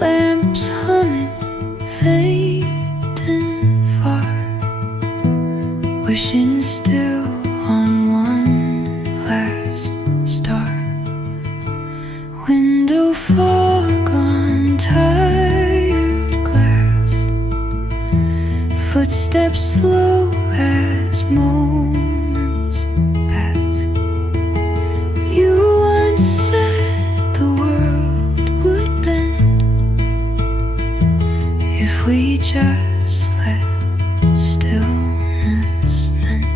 lamps humming, fading far, wishing still on one last star. Window fog on tired glass, footsteps slow as moments pass. You once said the world would bend if we just let stillness mend.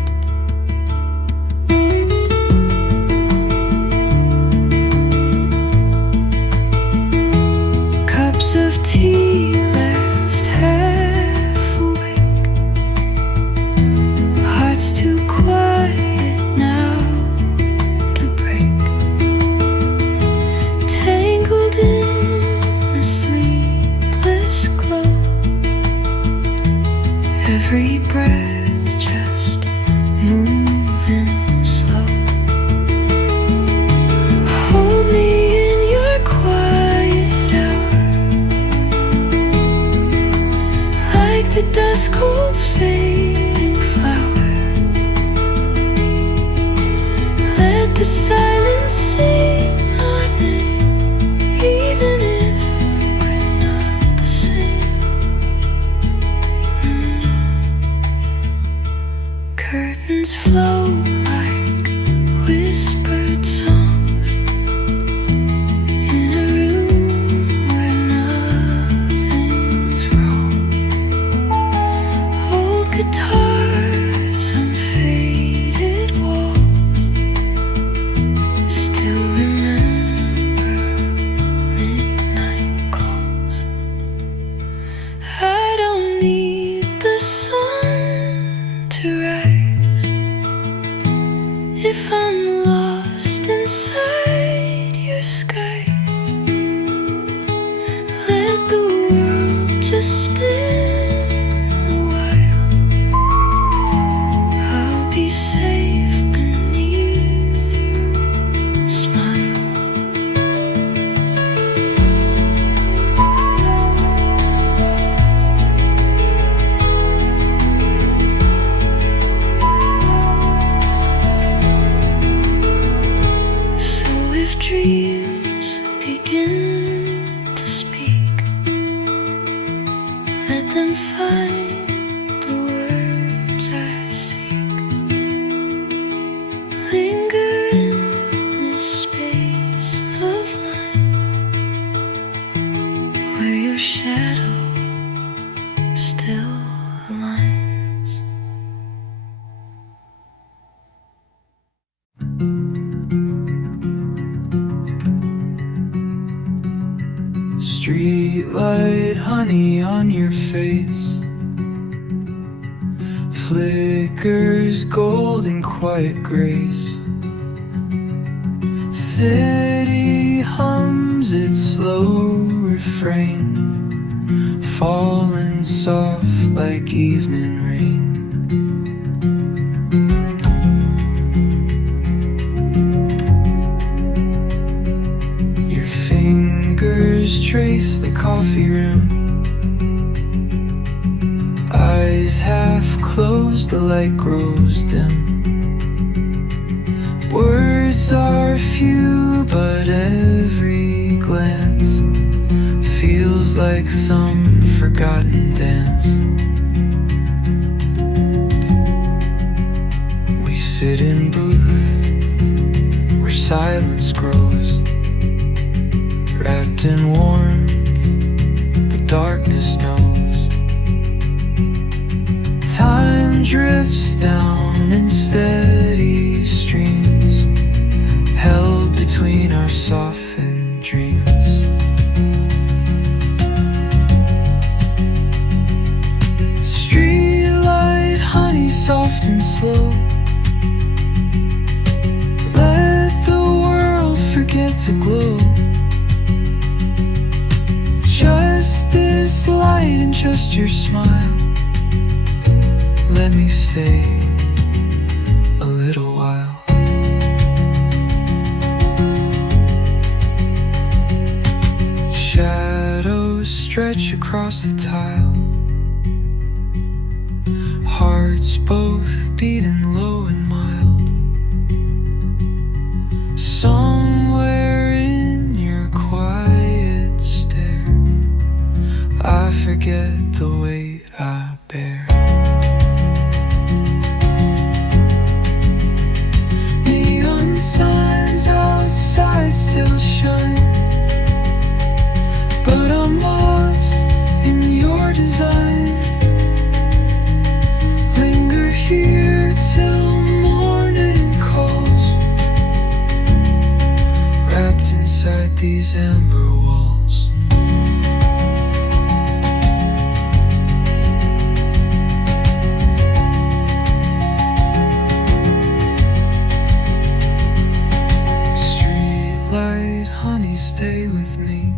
Cups of tea left half awake, hearts too quiet now to break, tangled in a sleepless glow. Every breath just moving slow. Hold me in your quiet hour, like the dusk holds fading flower. Let the silence sing our name, even if we're not the same. Curtains flow like whispered songs in a room where nothing's wrong. Old guitars on faded walls still remember midnight calls. I don't need the sun to rise if I'm lost inside your skies. Let the world just spin a while. I'll be safe beneath your smile. So if dreams begin to speak, let them find the words I seek. Linger in this space of mine, where your shadow still aligns. Streetlight honey on your face flickers golden quiet grace. City hums its slow refrain, falling soft like evening rain. Your fingers trace the coffee rim, eyes half closed, the light grows dim. Words are few, but every glance feels like some forgotten dance. We sit in booths where silence grows, wrapped in warmth the darkness knows. Time drips down in steady streams, held between our softened dreams. Streetlight honey soft and slow, let the world forget to glow. Just this light and just your smile, let me stay a little while. Shadows stretch across the tile. Hearts both beating low and mild. Somewhere in your quiet stare, I forget the weight I bear. Neon signs outside still shine, but I'm lost in your design. Linger here till morning calls, wrapped inside these amber walls. Streetlight, honey, stay with me,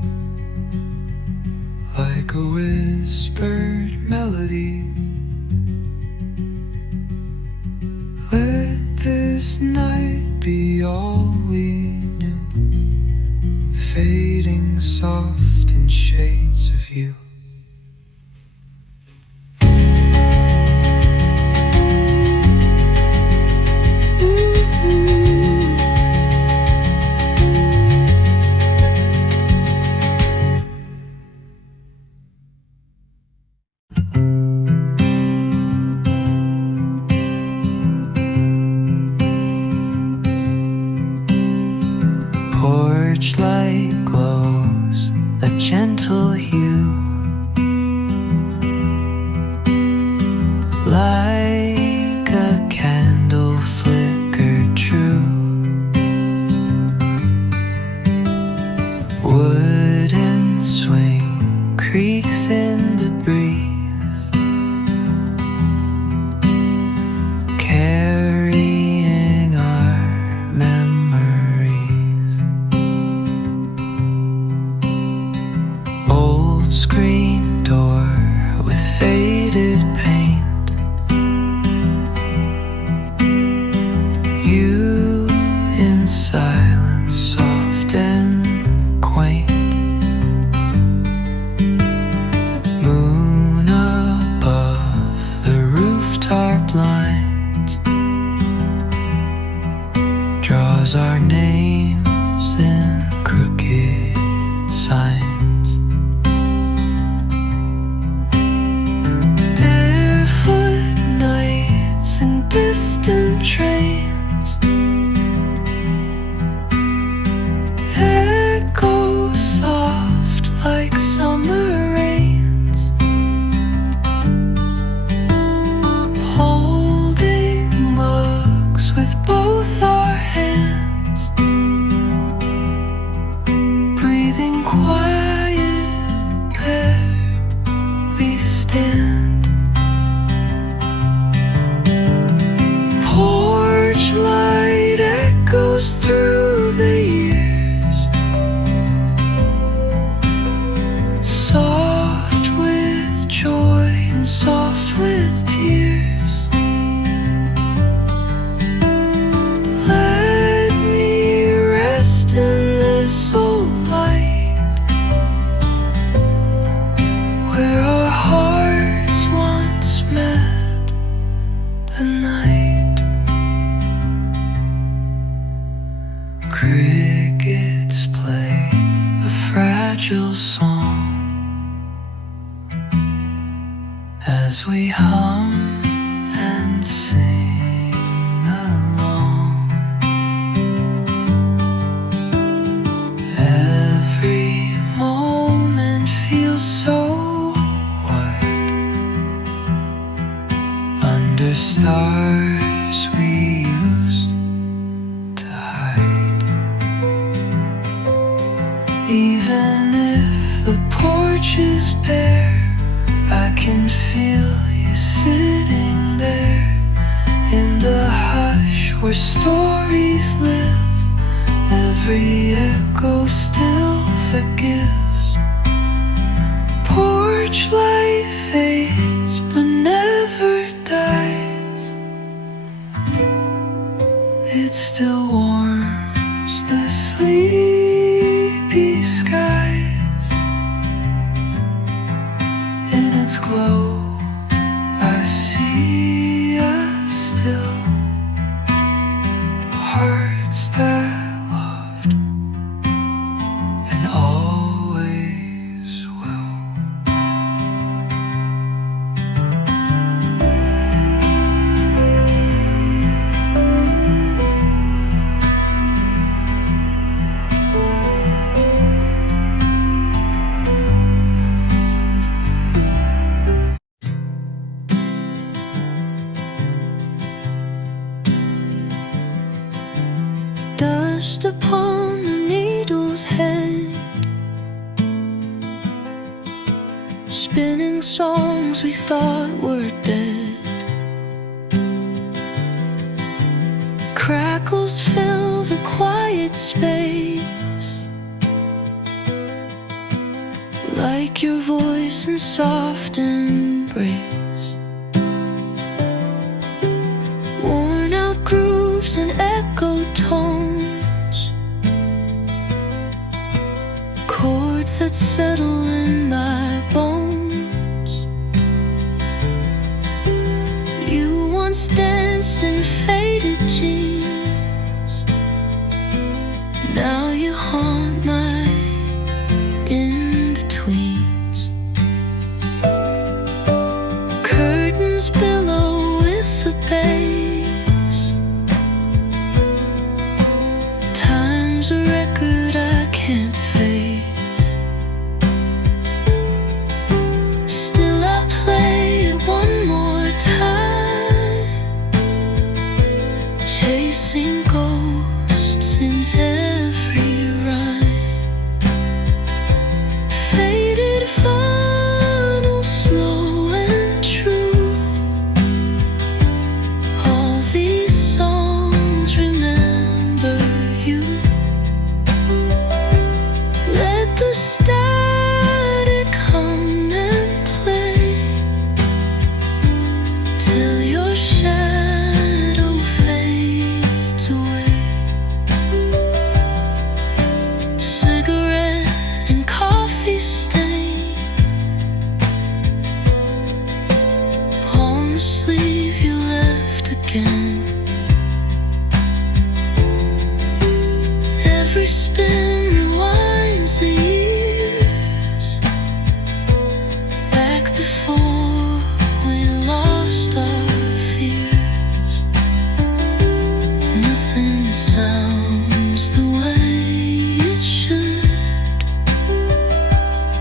like a whispered melody. Let this night be all we knew, fading soft in shades of you. Porch light glows a gentle hue, like a candle flickered true. Wooden swing creaks in the breeze, carrying our memories. Old screen door with faded paint, you in silence, soft and quaint. Moon above the rooftop lines draws our names in crooked signs. Barefoot nights and distant trains echo soft like summer rains, holding mugs with both our hands, breathing quiet, there we stand. Porch light echoes through the years, soft with joy and soft with tears. Let me rest in this old light, where our hearts once met the night. Crickets play a fragile song as we hum and sing along. Every moment feels so wide, under stars we used to hide. Even if the porch is bare, I can feel you sitting there in the hush where stories live. Every echo still forgives. Porch light fades but never dies. It still warms the sleepy skies. songs we thought were dead. Crackles fill the quiet space, like your voice in soft embrace. Worn out grooves and echo tones, chords that settle in my bones. You once danced in faded jeans, now you haunt my in-betweens. Curtains billow with the bass, time's a record I can't face. Still I play it one more time, chasing ghosts in every rhyme. Faded vinyl, slow and true. All these songs remember you. Let the static come and play till your shadow fades away. Cigarette and coffee stain on the sleeve you left again. Every spin rewinds the years, back before we lost our fears. Nothing sounds the way it should,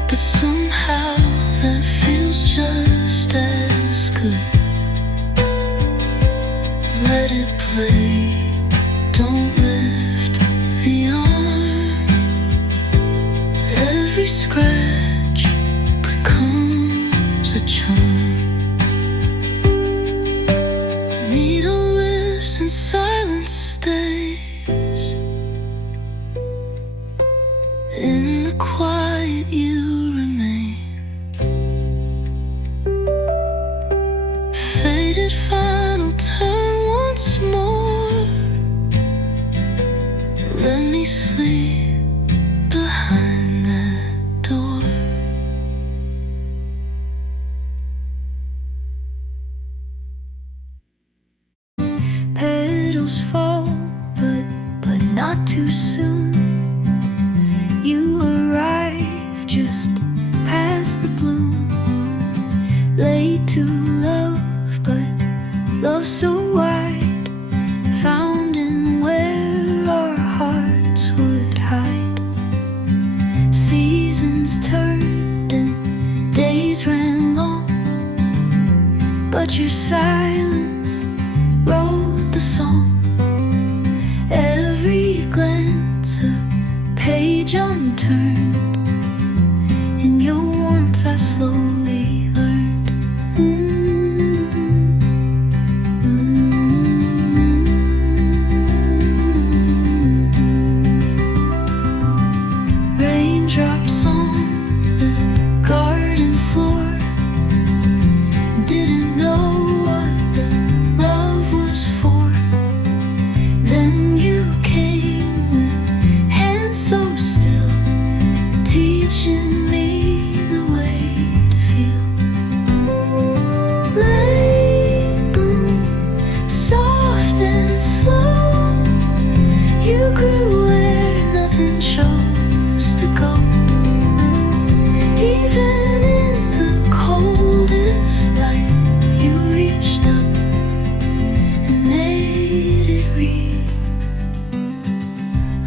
but somehow that feels just as good. Let it play, don't lift the arm. Every scratch becomes a charm. Needle lives and silence stays. In the quiet you remain. Faded final turn once more. Let me sleep behind that door. Petals fall, but not too soon. You arrive just past the bloom. Late to love, but love so wide, found in where our hearts would hide. Seasons turned and days ran long, but your silence wrote the song. Every glance a page unturned, in your warmth I slowly learned. Raindrops on the garden floor, didn't know what the love was for. Then you came with hands so still, teaching me the way to feel. Late bloom, soft and slow, you grew where nothing chose to go. Even in the coldest light, you reached up and made it real.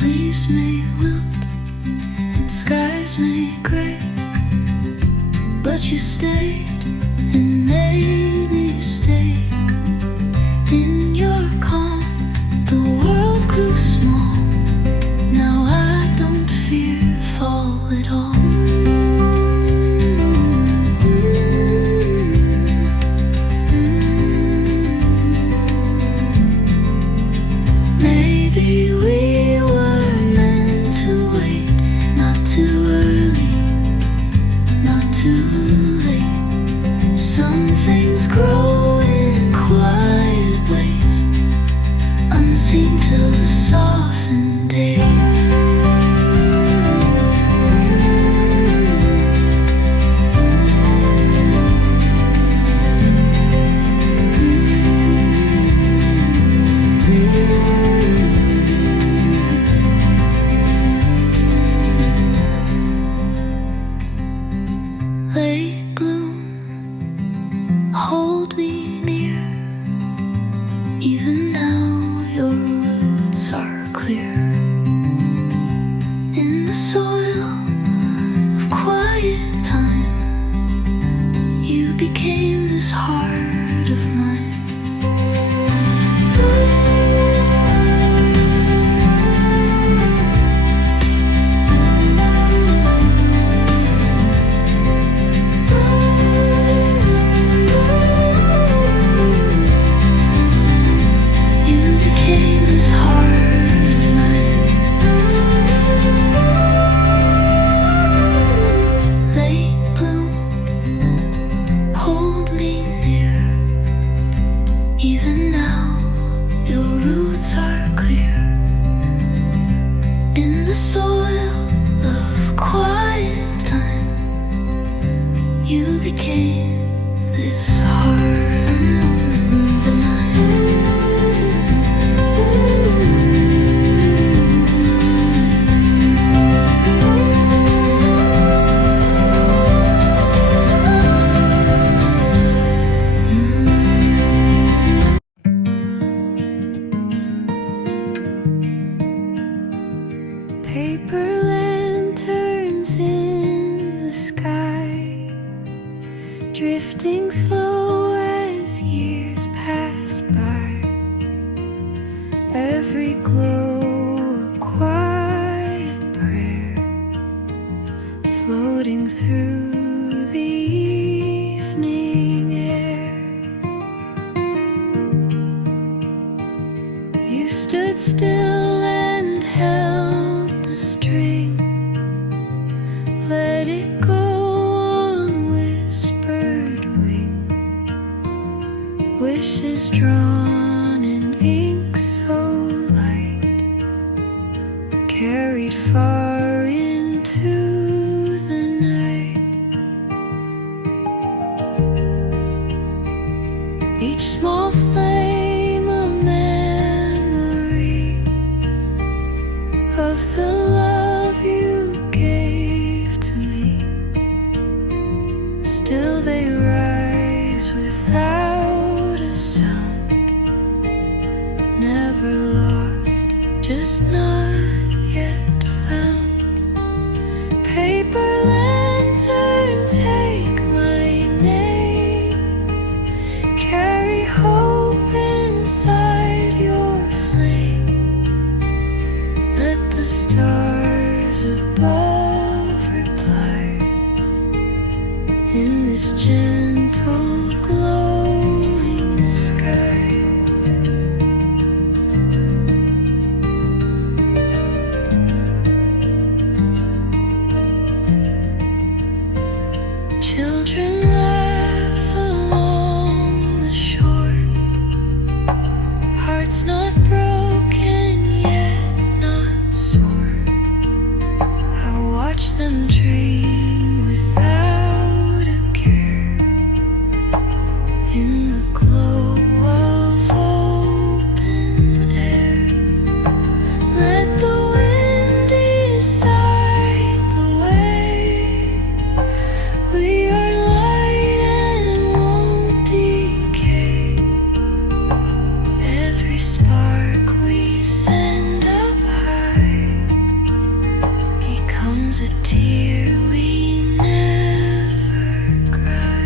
Leaves may wilt and skies may gray, but you stayed and made me stay. In your calm, the world grew small. Now I don't fear fall at all. soil of quiet time. You became this heart among the paper lanterns in the sky, drifting slow as years pass by. Every glow a quiet prayer, floating through the evening air. You stood still and held the string, let it go on whispered wing. Wishes drawn in ink so light, carried far into the night. Each small flame a memory of the love you gave to me. Still they rise without a sound, never lost, just not yet found. Paper lantern, take my name, carry hope inside your flame. Let the stars above reply in this gentle glowing sky. Children laugh along the shore, hearts not broken yet not sore. I watch them dream without a care, in the glow of open air. Let the wind decide the way. We are light and won't decay. Every spark we send up high becomes a tear we never cry.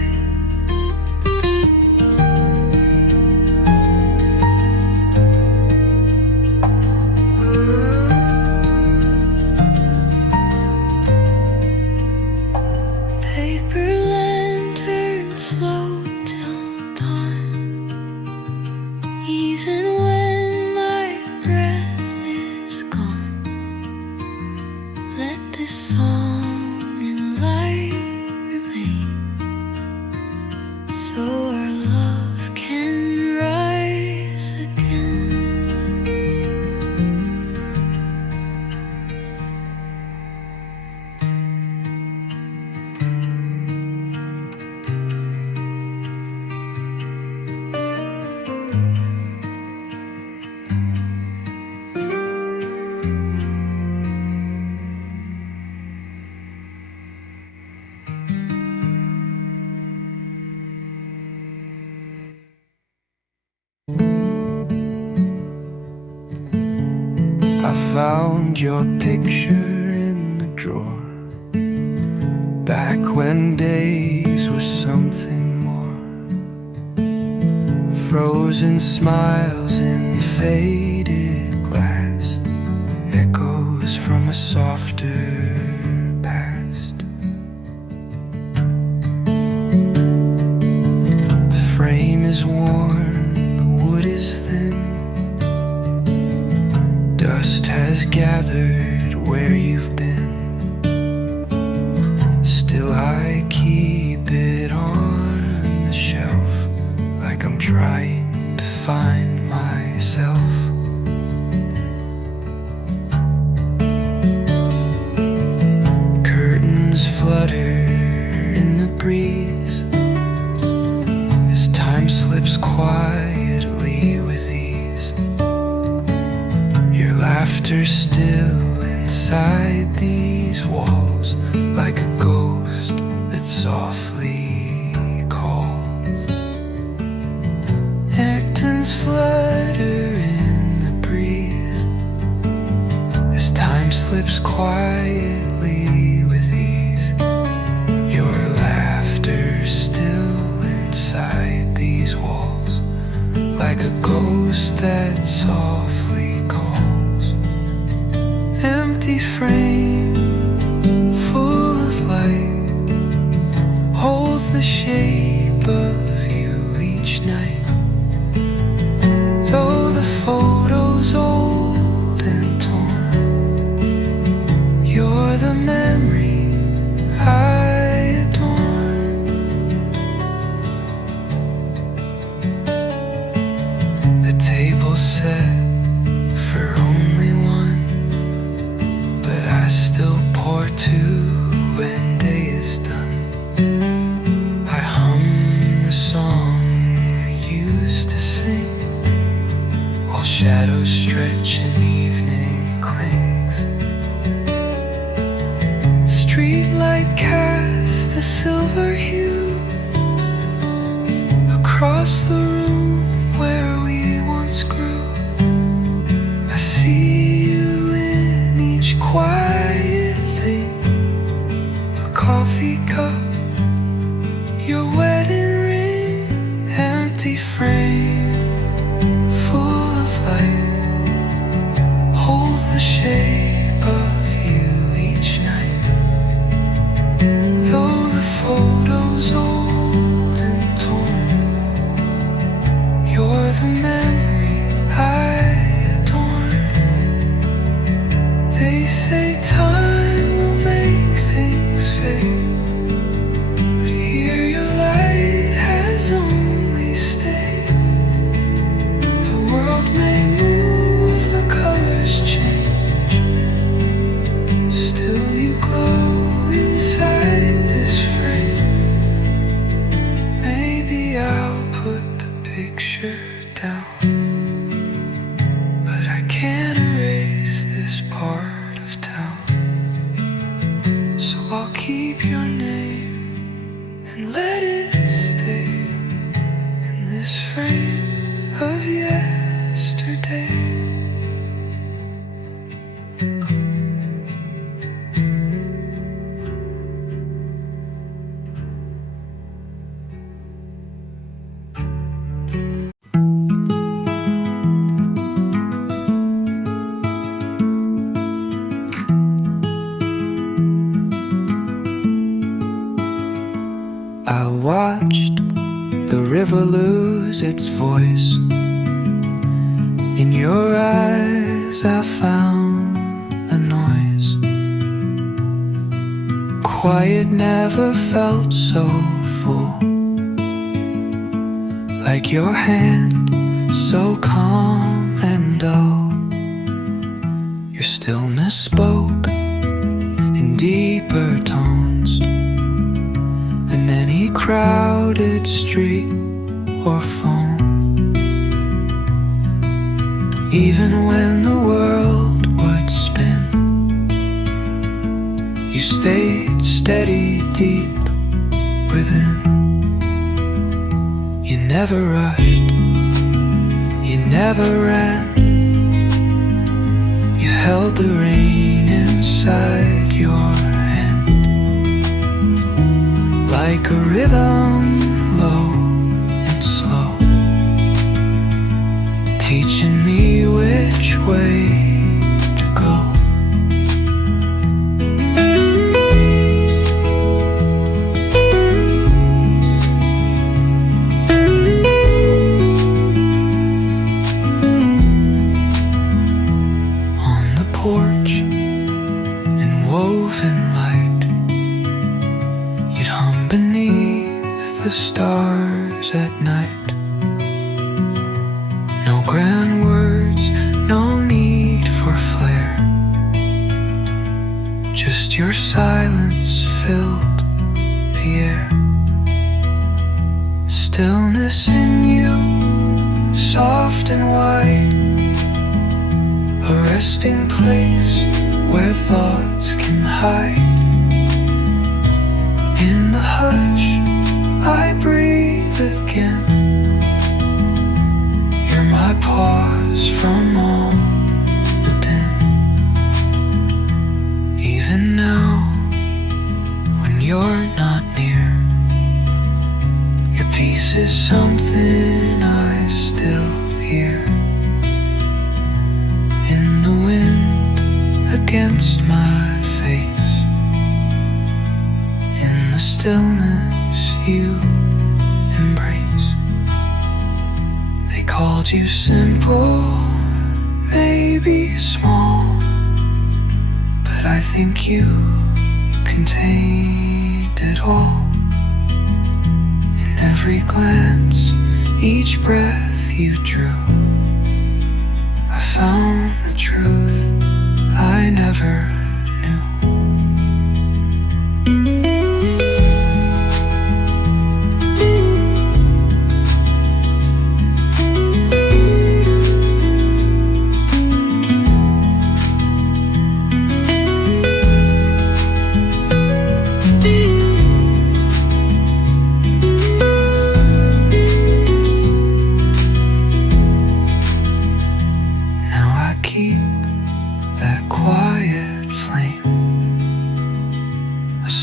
Paper lantern, float till dawn. Even when my breath is gone, let this song and light remain, so our love can rise again. I found your picture in the drawer, back when days were something more. Frozen smiles in faded glass, echoes from a softer past. The frame is worn, the wood is thin, dust has gathered where you've been. Still I keep it on the shelf, like I'm trying to find myself. these walls like a ghost that softly calls. Curtains flutter in the breeze as time slips quietly with ease. Your laughter still inside these walls like a ghost that softly calls. Empty frame full of light holds the shape of you each night. Though the photo's old and torn, you're the memory I adorn. The table's set for only one, but I still pour two when day is done. I hum the song you used to sing while shadows stretch and evening clings. Streetlight cast a silver hue across the room where we once grew. I see you in each quiet thing, a coffee cup, your wedding ring. Empty frame full of light holds the shape of you each night. Though the photo's old and torn, you're the memory I adorn. They say time will make things fade, but here your light has only stayed. The world may move, the colors change, still you glow inside this frame. Maybe I'll put the picture down, but I can't erase this part of town. So I'll keep your name and let it stay in this frame of yesterday. I watched the river lose its voice. In your eyes I found the noise. Quiet never felt so full, like your hand, so calm and dull. Your stillness spoke in deeper tones than any crowded street or phone. Even when the world would spin, you stayed steady deep within. You never rushed, you never ran. You held the rain inside your hand, like a rhythm, low and slow, teaching me which way to go. On the porch, in woven light, you'd hum beneath the stars at night. No grand words, no need for flair, just your silence filled the air. Stillness in you, soft and wide, a resting place where thoughts can hide. In the hush, I breathe again. You're my pause from all the din. Even now, when you're not near, your peace is something I still hear. In the wind against my face, in the stillness you embrace. They called you simple, maybe small, but I think you contained it all. In every glance, each breath you drew, I found the truth I never knew.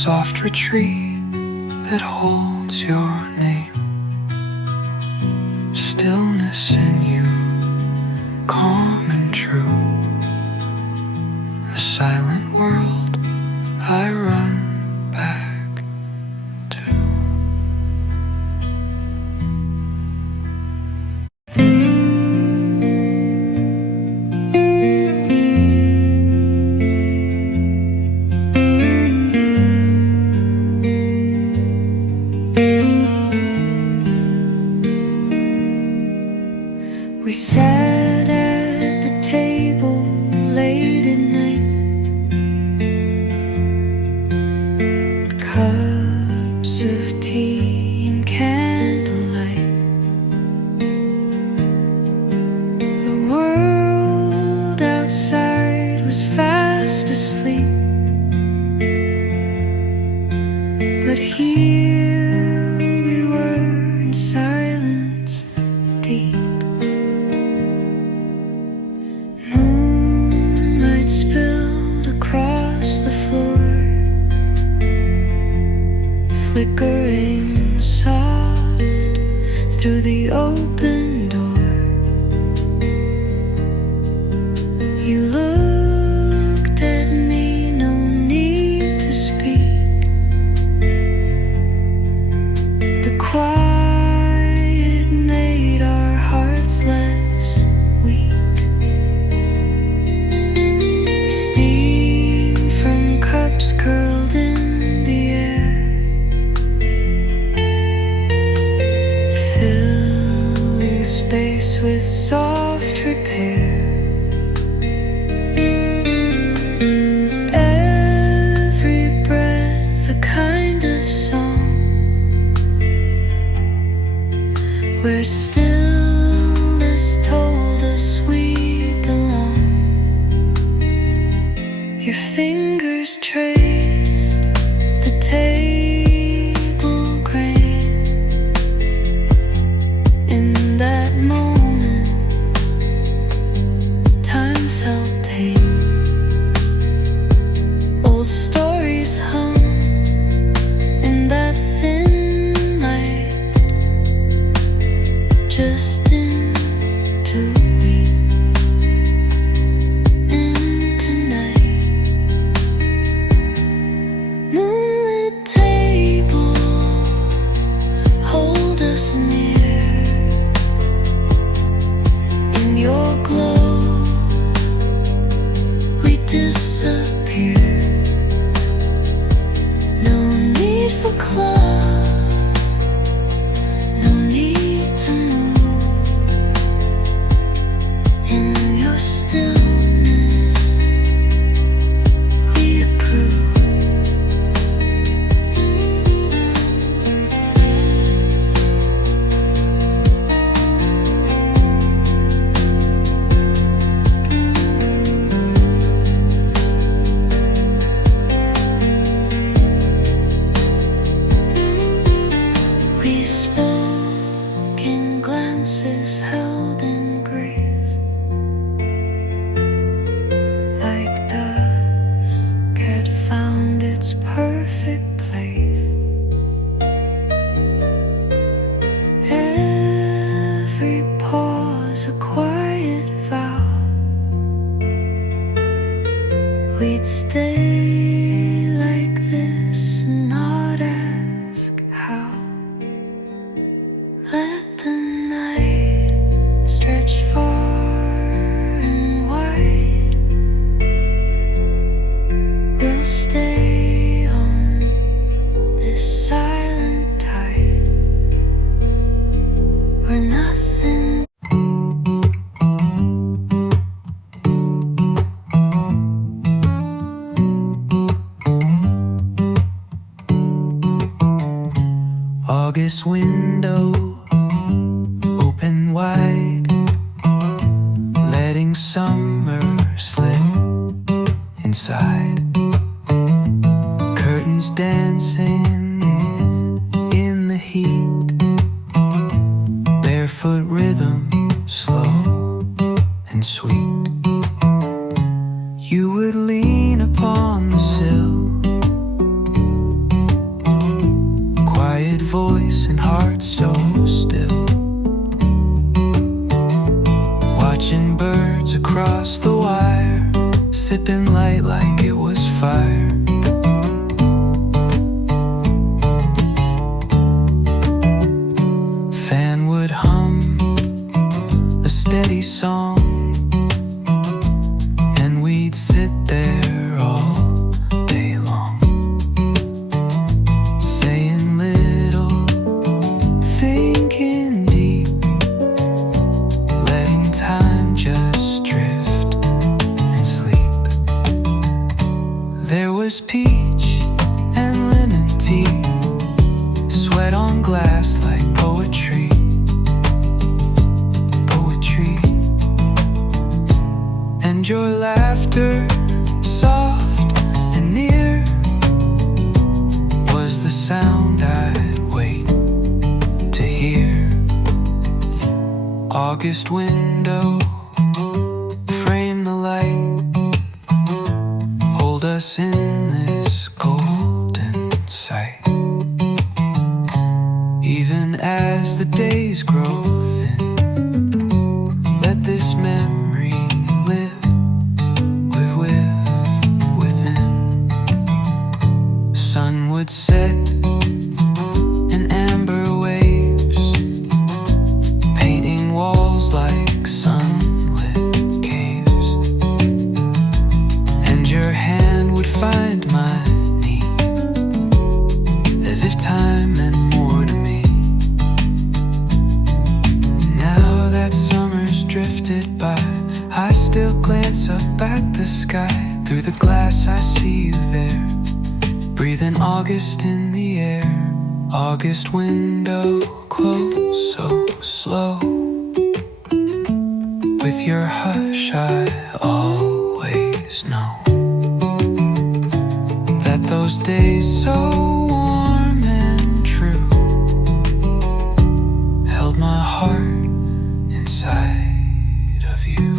Soft retreat that holds your name. Stillness in you, calm and true. The silent world I run back to. We sat at the table late at night, cups of tea and candlelight. The world outside was fast asleep, but here we were in silence deep. Spilled across the floor, flickering soft through the open door. You looked at me, no need to speak. The quiet made our hearts less weak. Curled in the air, filling space with soft repair. Every breath a kind of song, where stillness told us we belong. Your fingers trace the table grain. In that moment, time felt tame. Old stories hung in that thin light, just into August window open wide, letting summer slip inside. Curtains dancing in the heat, barefoot rhythm, slow and sweet. You would lean upon the sill, quiet voice and heart so still, watching birds across the wire, sipping light like it was fire. Fan would hum a steady song, and we'd sit there all day long, saying little, thinking deep, letting time just drift and sleep. There was peach and lemon tea, sweat on glass like poetry, poetry. And your laughter, soft and near, was the sound I'd wait to hear. August window, frame the light, hold us in this golden sight. Even as the days grow thin, let this memory live within. Sun would set in amber waves, painting walls like sunlit caves, and your hand would find my knee, as if time meant more to me. Now that summer's drifted by, I still glance up at the sky. Through the glass I see you there, breathing August in the air. August window close so slow, with your hush I always know that those days so warm and true held my heart inside of you.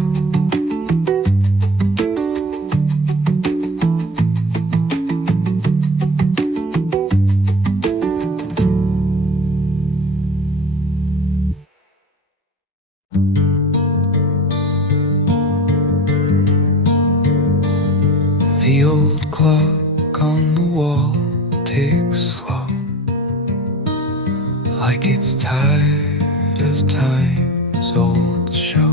The old clock on the wall ticks slow, like it's tired of time's old show.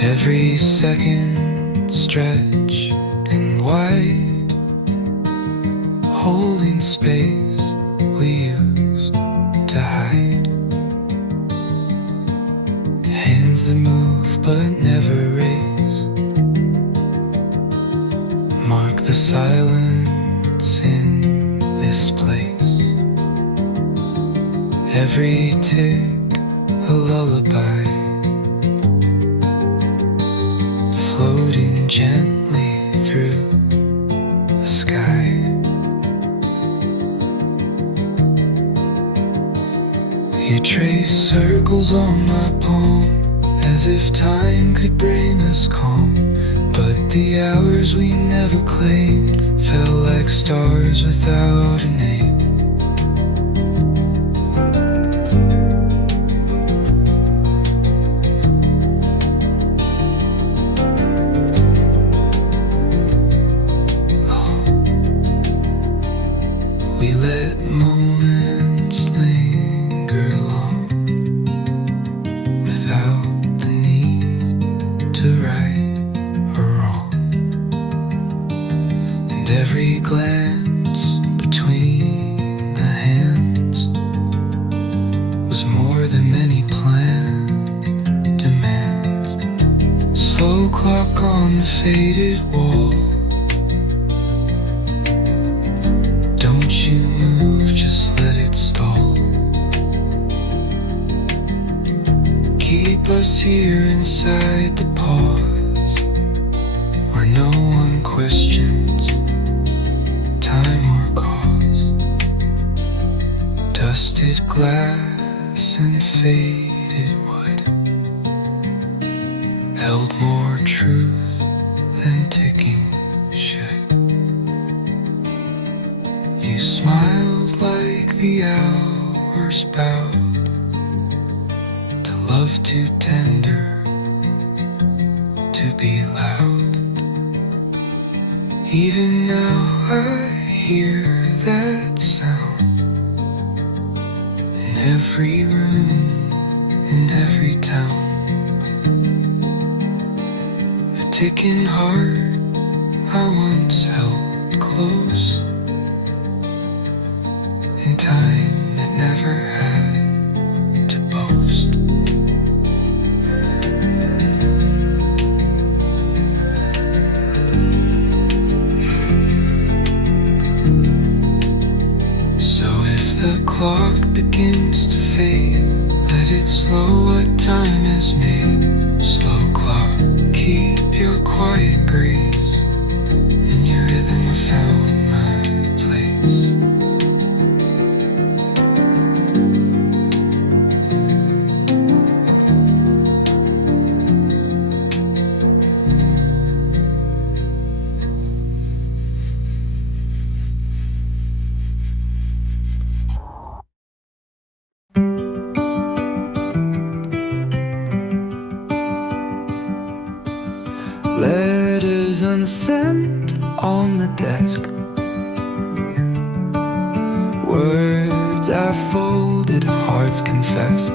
Every second stretched and wide, holding space we used to hide. Hands that move but never raise, mark the silence in this place. Every tick a lullaby, floating gently through the sky. You trace circles on my palm, as if time could bring us calm. But the hours we never claimed fell like stars without a name. We let moments linger long, without the need to right or wrong. And every glance between the hands was more than many planned demands. Slow clock on the faded wall, don't you move, just let it us here inside the pause, where no one questions time or cause. Dusted glass and faded wood held more truth than ticking should. You smiled like the hours bowed to love too tender to be loud. Even now I hear that sound in every room, in every town. A ticking heart I once held close in time that never had to boast. So if the clock begins to fade, let it slow what time has made. Slow clock, keep your quiet grace. In your rhythm I found my place. Letters unsent on the desk, words are folded, hearts confessed.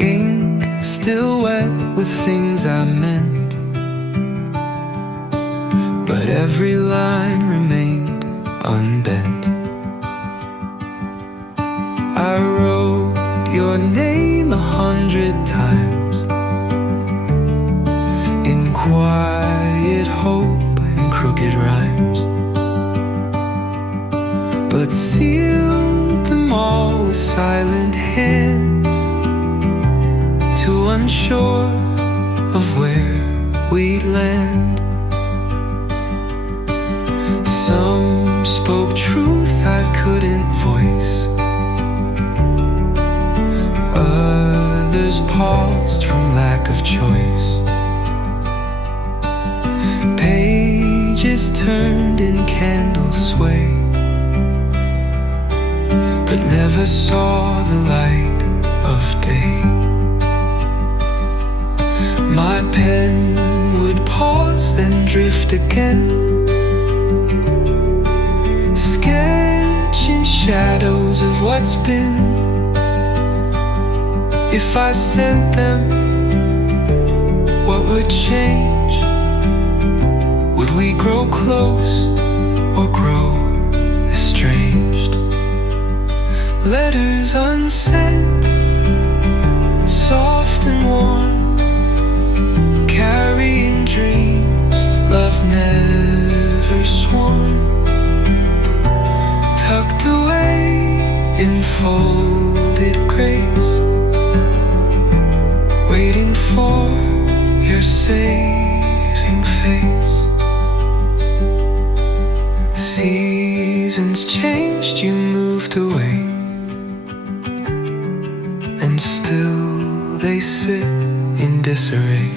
Ink still wet with things I meant, but every line remained unbent. I wrote your name 100 times, quiet hope and crooked rhymes, but sealed them all with silent hands, too unsure of where we'd land. Some spoke truth I couldn't voice, others paused from lack of choice. Pages turned in candle sway, but never saw the light of day. My pen would pause, then drift again, sketching shadows of what's been. If I sent them, what would change? Would we grow close or grow estranged? Letters unsent, soft and warm, carrying dreams love never sworn, tucked away in folded grace, waiting for your saving face. Seasons changed, you moved away, and still they sit in disarray.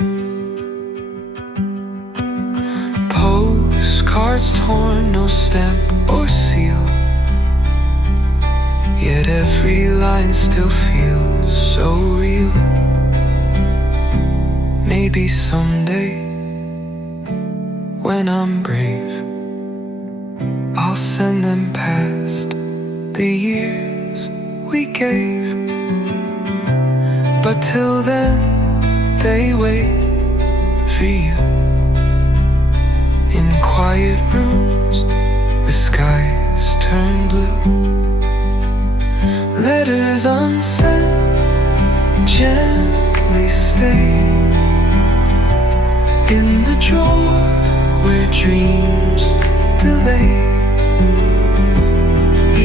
Postcards torn, no stamp or seal, yet every line still feels so real. Maybe someday, when I'm brave, I'll send them past the years we gave. But till then, they wait for you in quiet rooms with skies turned blue. Letters unsent gently stay in the drawer where dreams delay.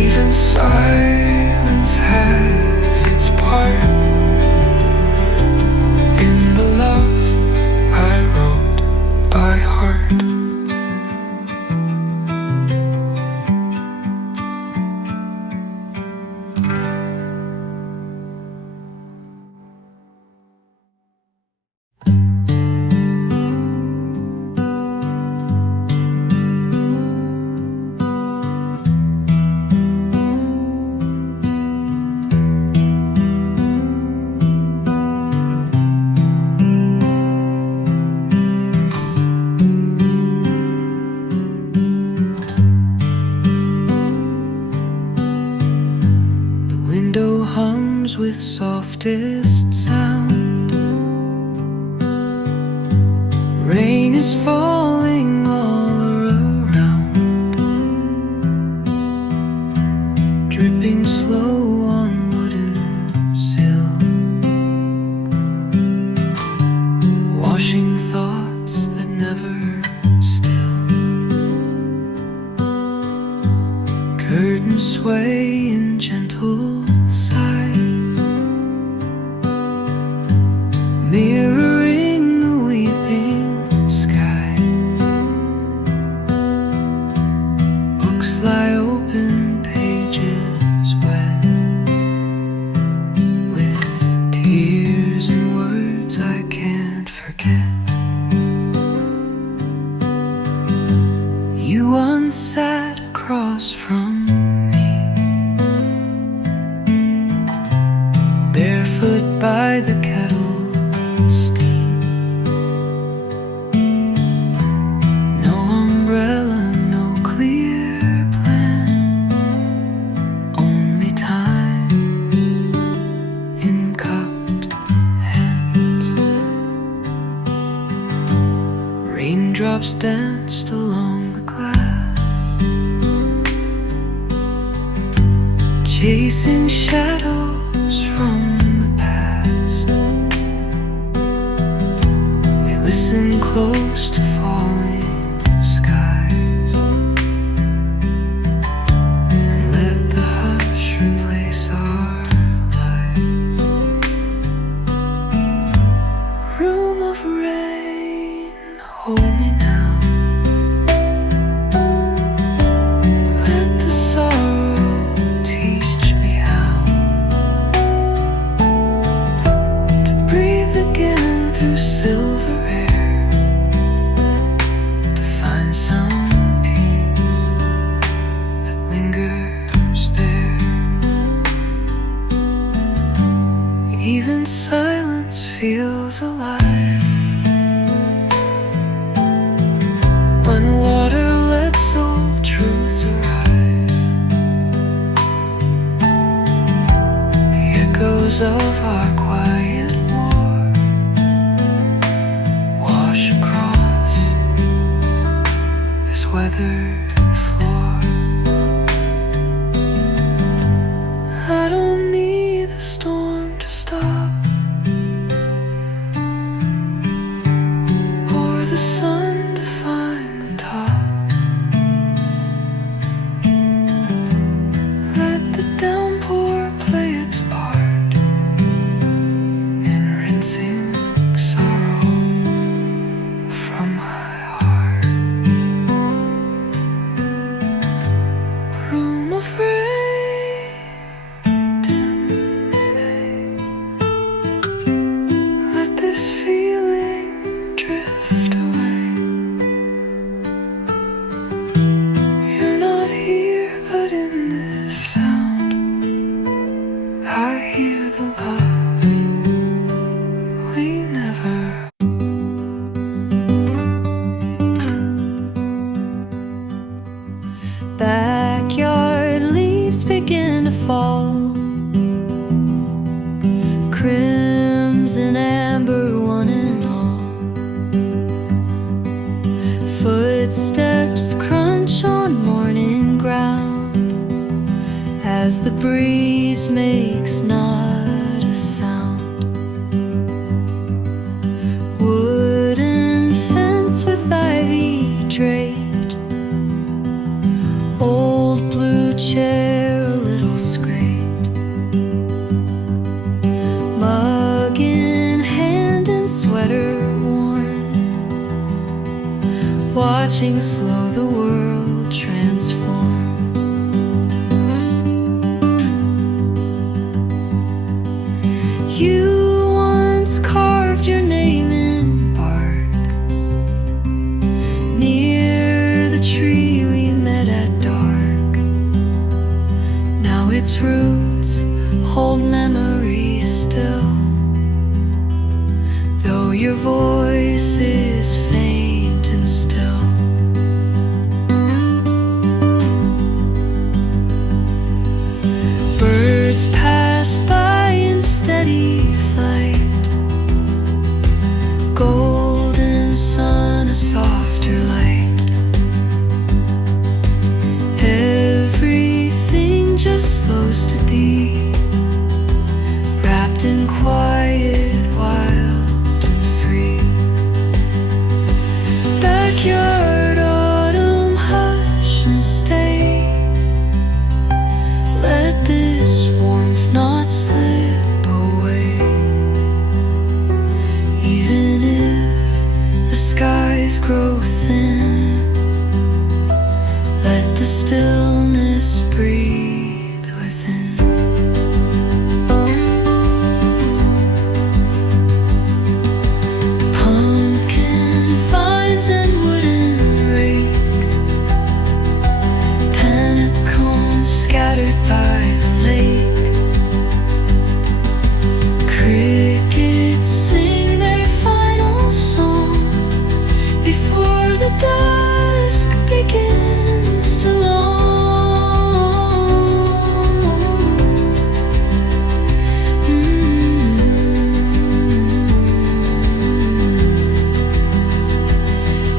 Even silence has its part stars with softest sound. Rain is falling all around, dripping slow on wooden sill, washing thoughts that never still. Curtains sway in gentle sighs, mirroring the weeping skies. Books lie open, pages wet with tears and words I can't forget. You once sat across from me, barefoot by the kettle steam. No umbrella, no clear plan, only time in cupped hands. Raindrops danced along the glass, chasing shadows from the past. We listen close to falling skies and let the hush replace our lives. Room of rain, hold me now. Let the sorrow teach me how to breathe again through silver air, to find some peace that lingers there. Even silence feels alive when water lets old truths arrive. The echoes of our quiet war wash across this weathered floor. I don't need the storm to stop, or the sun to find the top. Let the downpour play its part in rinsing sorrow from my heart. Room of rain, dim May. Let this feeling drift away. You're not here, but in this sound I hear the love we never. Backyard leaves begin to fall, crimson, amber, one and all. Footsteps crunch on morning ground as the breeze makes not a sound. Wooden fence with ivy draped, old blue chair a little scraped, mug in hand and sweater worn, watching slow the world transform. You once carved your name in bark near the tree we met at dark. Now its roots hold memories still, though your voice is faint and still. supposed to be, wrapped in quiet, wild and free. Backyard autumn, hush and stay. Let this warmth not slip away. Even if the skies grow thin, let the stillness breathe within. Pumpkin vines and wooden rake, panicones scattered by the lake. Crickets sing their final song before the dusk begins to long.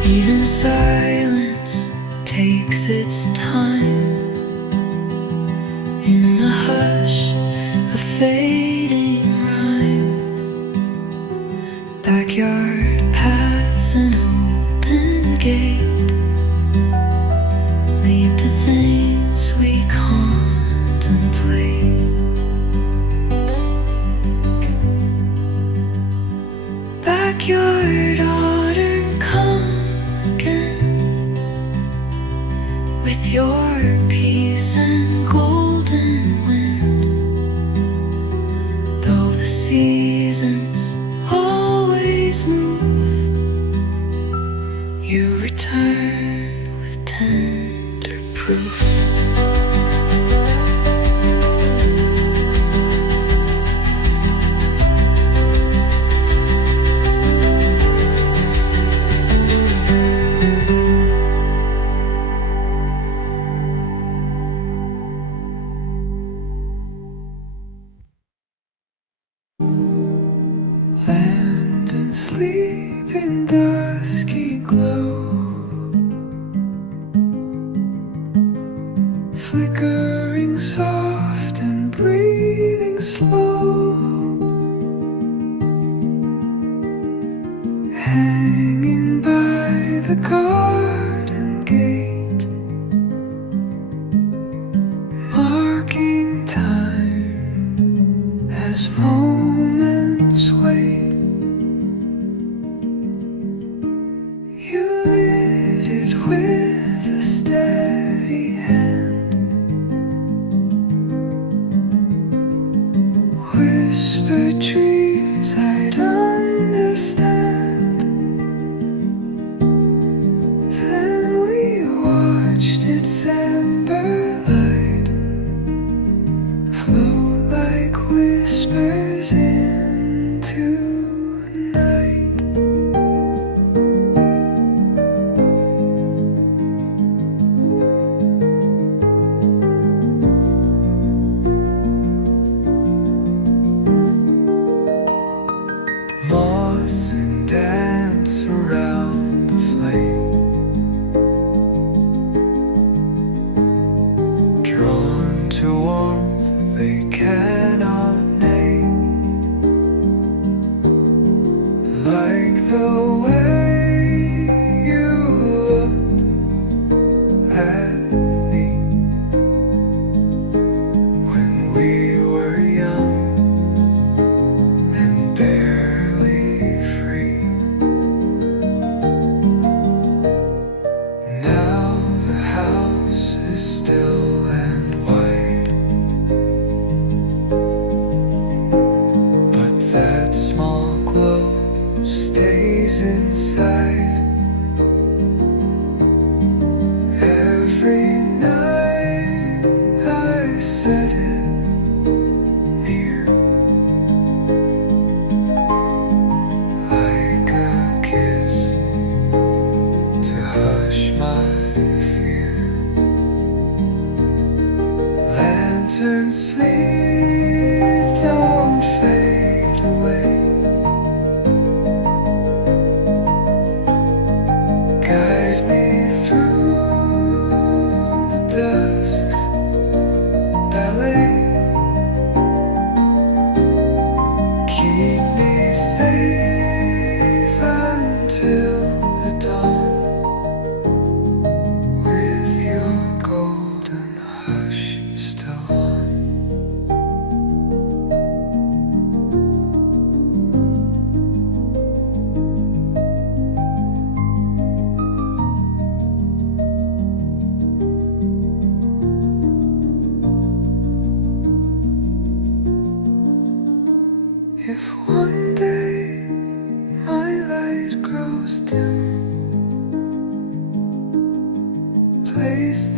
Even silence takes its time in the hush of fading rhyme. Backyard paths and open gate lead to things we contemplate. Backyard autumn, come again with your peace and golden wind. Though the seasons always move, you return with tender proof. Land and sleep in dusky glow, flickering soft and breathing slow, hanging by the garden gate, marking time as moments wait. You lit it with a steady hand, whispered dreams I'd understand. Then we watched its amber light float like whispers into night. Moths and dance around the flame, drawn to warmth they cannot name, like the way you looked at me when we were young and barely free. Now the house is still and white, but that small glow stays inside. Every night I set it near, like a kiss to hush my fear. Lanterns sleep, don't fade away. Guide me through the dusk's ballet.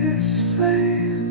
this flame.